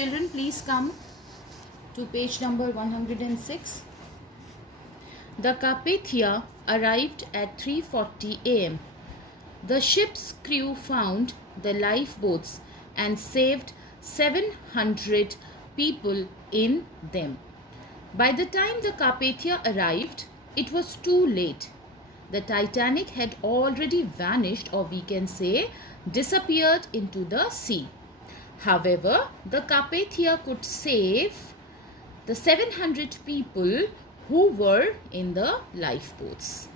Children, please come to page number 106. The Carpathia arrived at 3:40 a.m. The ship's crew found the lifeboats and saved 700 people in them. By the time the Carpathia arrived, it was too late. The Titanic had already vanished, or we can say disappeared into the sea. However, the Carpathia could save the 700 people who were in the lifeboats.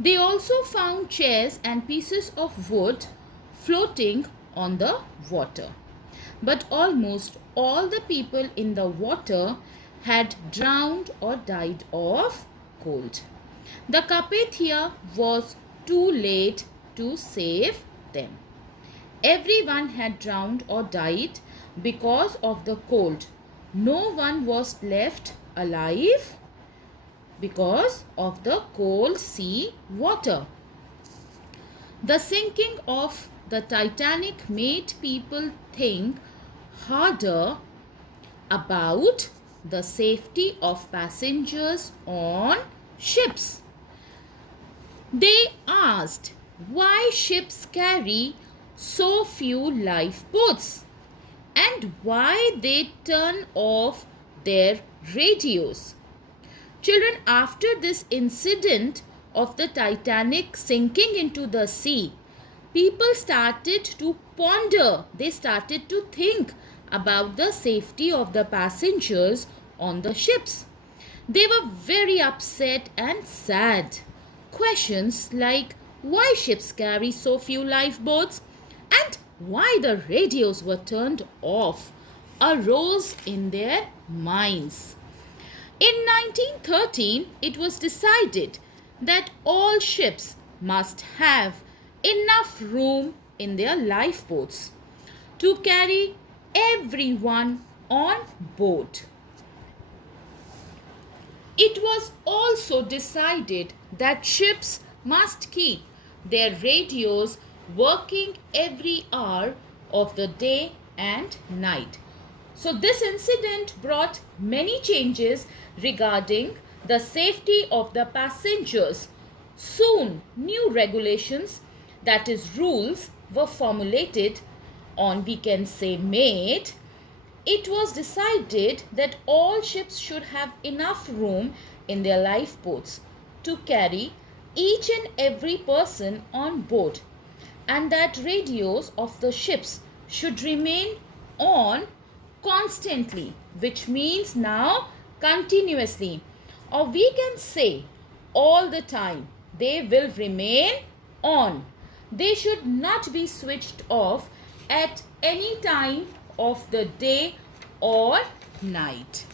They also found chairs and pieces of wood floating on the water. But almost all the people in the water had drowned or died of cold. The Carpathia was too late to save them. Everyone had drowned or died because of the cold. No one was left alive because of the cold sea water. The sinking of the Titanic made people think harder about the safety of passengers on ships. They asked why ships carry so few lifeboats and why they turn off their radios. Children, after this incident of the Titanic sinking into the sea, people started to ponder, they started to think about the safety of the passengers on the ships. They were very upset and sad. Questions like why ships carry so few lifeboats and why the radios were turned off arose in their minds. In 1913, it was decided that all ships must have enough room in their lifeboats to carry everyone on board. It was also decided that ships must keep their radios working every hour of the day and night. So this incident brought many changes regarding the safety of the passengers. Soon new regulations, that is rules, were formulated on, we can say, made. It was decided that all ships should have enough room in their lifeboats to carry each and every person on board, and that radios of the ships should remain on constantly, which means now continuously, or we can say all the time. They will remain on. They should not be switched off at any time of the day or night.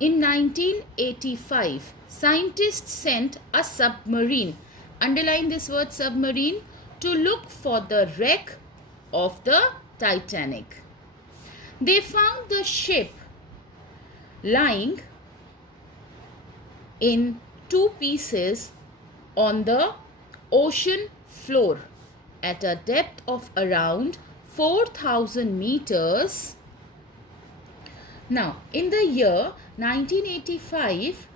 In 1985, scientists sent a submarine, underline this word submarine, to look for the wreck of the Titanic. They found the ship lying in two pieces on the ocean floor at a depth of around 4,000 meters. Now, in the year 1985,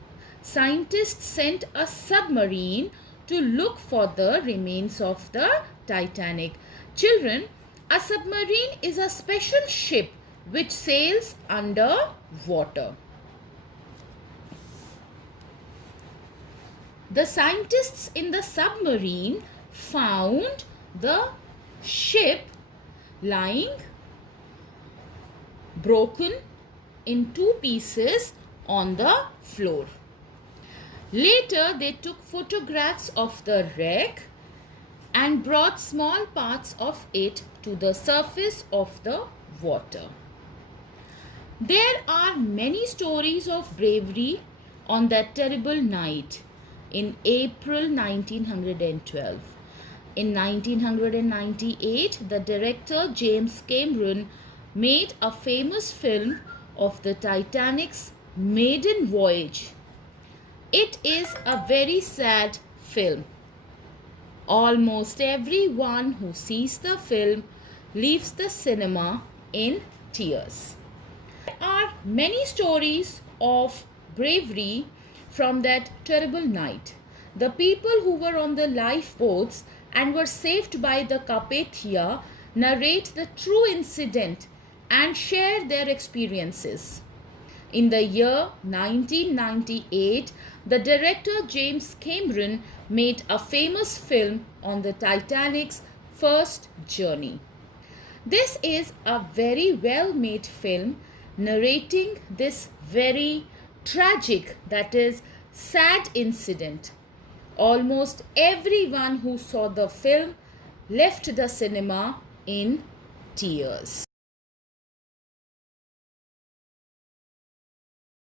scientists sent a submarine to look for the remains of the Titanic. Children, a submarine is a special ship which sails under water. The scientists in the submarine found the ship lying broken in two pieces on the floor. Later, they took photographs of the wreck and brought small parts of it to the surface of the water. There are many stories of bravery on that terrible night in April 1912. In 1998, the director James Cameron made a famous film of the Titanic's maiden voyage. It is a very sad film. Almost everyone who sees the film leaves the cinema in tears. There are many stories of bravery from that terrible night. The people who were on the lifeboats and were saved by the Carpathia narrate the true incident and share their experiences. In the year 1998, the director James Cameron made a famous film on the Titanic's first journey. This is a very well made film narrating this very tragic, that is, sad incident. Almost everyone who saw the film left the cinema in tears.